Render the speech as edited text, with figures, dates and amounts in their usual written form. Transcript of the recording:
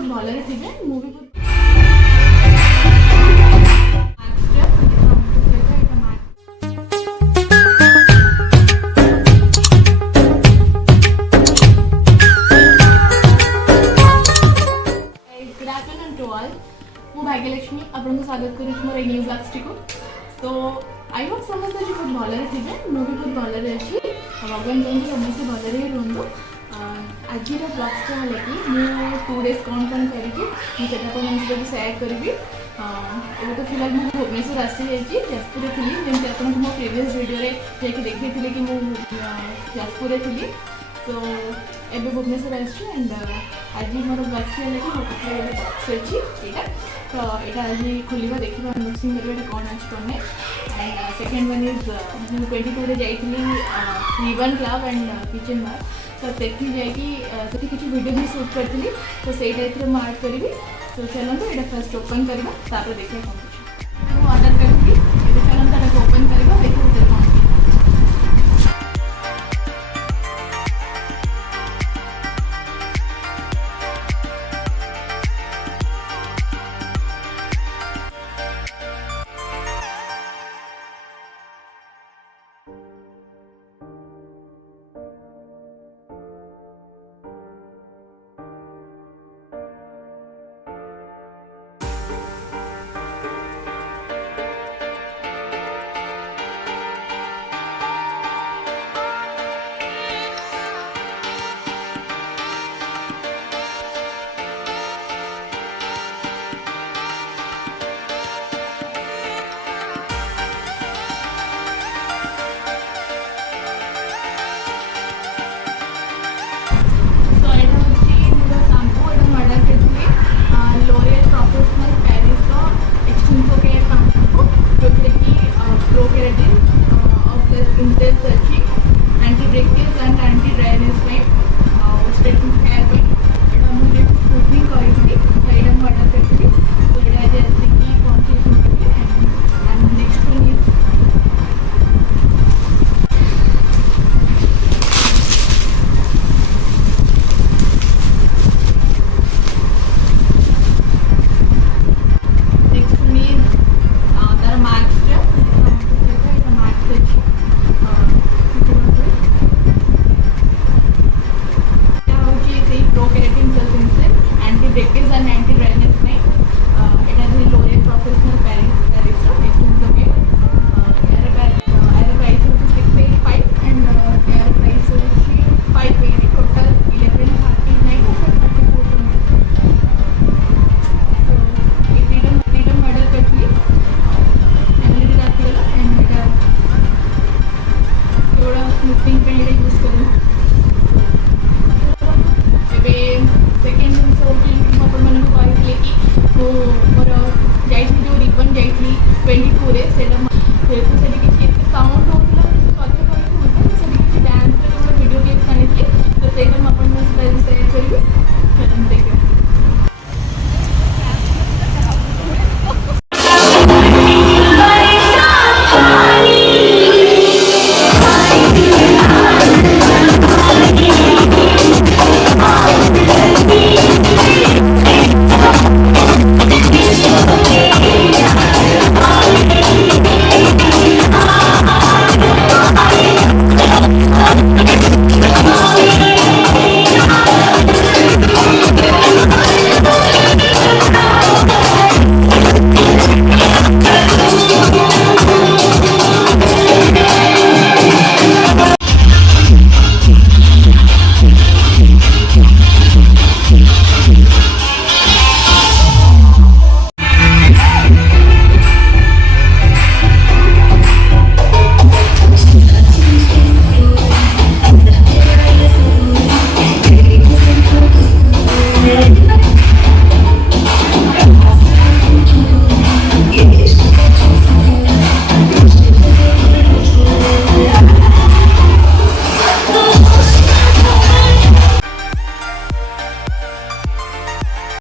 बहुत भलरे थे मुझे मु भाग्यलक्ष्मी आपको स्वागत करुँ मोर न्यू ब्लॉग्स को। तो आई होप समस्त आज बहुत भलरे थे मुझे बहुत भलरे अच्छी भगवान कहते समस्त भलरे ही रुहतु। आज ब्लॉग्सटा है कि मुझे 2 डेज कौन कौन करके सेयार करी। ये तो फिलहाल मुझे भुवनेश्वर आसी जाइए जाजपुर थी जमी आपको मो प्रीवियस वीडियो जाकि देखी थी कि मुझे जाजपुर थी। तो एबे भुवनेश्वर आसी एंड आज मोर ब्लॉग्स है कि मो पाखे गोटे बक्स अच्छी यहाँ तो यहाँ आज खोलिया देखा अनबॉक्सिंग करिया कौन अच्छी कौन नहीं। एंड सेकेंड वन इज मुझे 22 जाइली रिबन क्लब एंड किचन बार तो सेठी जाकि किसी वीडियो भी शूट करी तो से आर्ट करी। तो चलते यहाँ फर्स्ट ओपन करवा देखिए कौन ऑर्डर करूँगी चलते ओपन करवा देखिए कौन। मोर जाइली जो रिबन जाइली 22 से